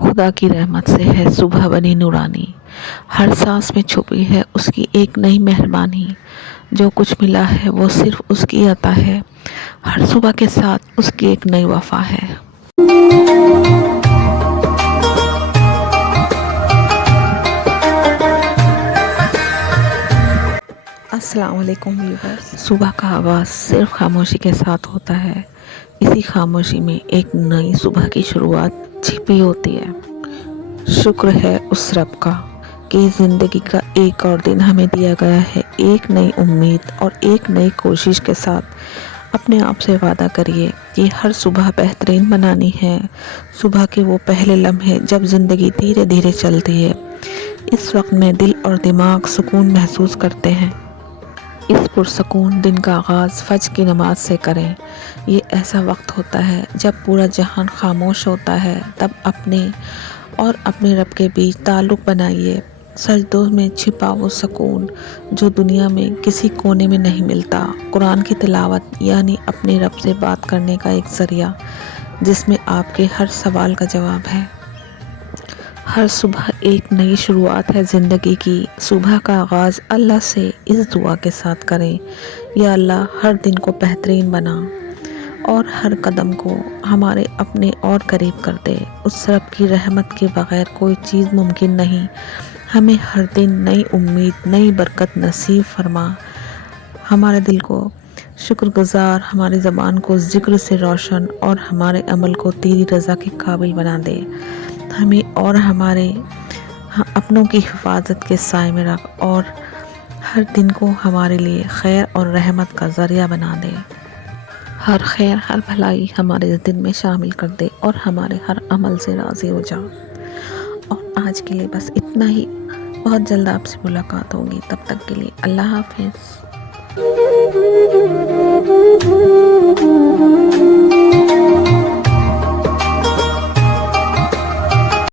خدا کی رحمت سے ہے صبح بنی نورانی، ہر سانس میں چھپی ہے اس کی ایک نئی مہربانی، جو کچھ ملا ہے وہ صرف اس کی عطا ہے، ہر صبح کے ساتھ اس کی ایک نئی وفا ہے۔ السلام علیکم ویورز۔ صبح کا آغاز صرف خاموشی کے ساتھ ہوتا ہے، اسی خاموشی میں ایک نئی صبح کی شروعات چھپی ہوتی ہے۔ شکر ہے اس رب کا کہ زندگی کا ایک اور دن ہمیں دیا گیا ہے۔ ایک نئی امید اور ایک نئی کوشش کے ساتھ اپنے آپ سے وعدہ کریے کہ ہر صبح بہترین بنانی ہے۔ صبح کے وہ پہلے لمحے جب زندگی دھیرے دھیرے چلتی ہے، اس وقت میں دل اور دماغ سکون محسوس کرتے ہیں۔ اس پرسکون دن کا آغاز فجر کی نماز سے کریں۔ یہ ایسا وقت ہوتا ہے جب پورا جہان خاموش ہوتا ہے، تب اپنے اور اپنے رب کے بیچ تعلق بنائیے۔ سجدوں میں چھپا وہ سکون جو دنیا میں کسی کونے میں نہیں ملتا۔ قرآن کی تلاوت یعنی اپنے رب سے بات کرنے کا ایک ذریعہ، جس میں آپ کے ہر سوال کا جواب ہے۔ ہر صبح ایک نئی شروعات ہے زندگی کی۔ صبح کا آغاز اللہ سے اس دعا کے ساتھ کریں، یا اللہ ہر دن کو بہترین بنا اور ہر قدم کو ہمارے اپنے اور قریب کر دے۔ اس رب کی رحمت کے بغیر کوئی چیز ممکن نہیں۔ ہمیں ہر دن نئی امید، نئی برکت نصیب فرما۔ ہمارے دل کو شکر گزار، ہماری زبان کو ذکر سے روشن اور ہمارے عمل کو تیری رضا کے قابل بنا دے۔ ہمیں اور ہمارے اپنوں کی حفاظت کے سائے میں رکھ اور ہر دن کو ہمارے لیے خیر اور رحمت کا ذریعہ بنا دے۔ ہر خیر، ہر بھلائی ہمارے اس دن میں شامل کر دے اور ہمارے ہر عمل سے راضی ہو جا۔ اور آج کے لیے بس اتنا ہی۔ بہت جلد آپ سے ملاقات ہوگی، تب تک کے لیے اللہ حافظ۔